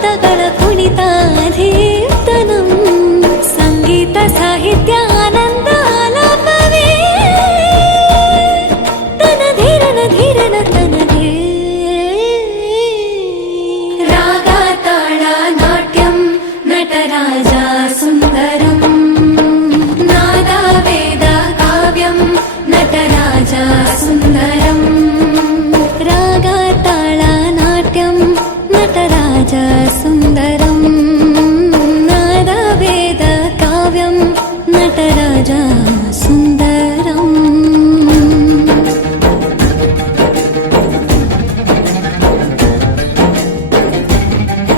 ಪದಗಳ ಕುಣಿತಾಧೀರ್ತನಂ ಸಂಗೀತ ಸಾಹಿತ್ಯ ಆನಂದ ಆಲಾಪವೇ ತನ ಧೀರನ ಧೀರನ ತನದೇ ರಾಗ ತಾಳ ನಾಟ್ಯಂ ನಟರಾಜ ಸುಂದರಂ ನಾದ ವೇದ ಕಾವ್ಯಂ ನಟರಾಜ ಸುಂದರಂ ರಾಗ ತಾಳ ನಾಟ್ಯಂ ನಟರಾಜ ಸುಂದರಂ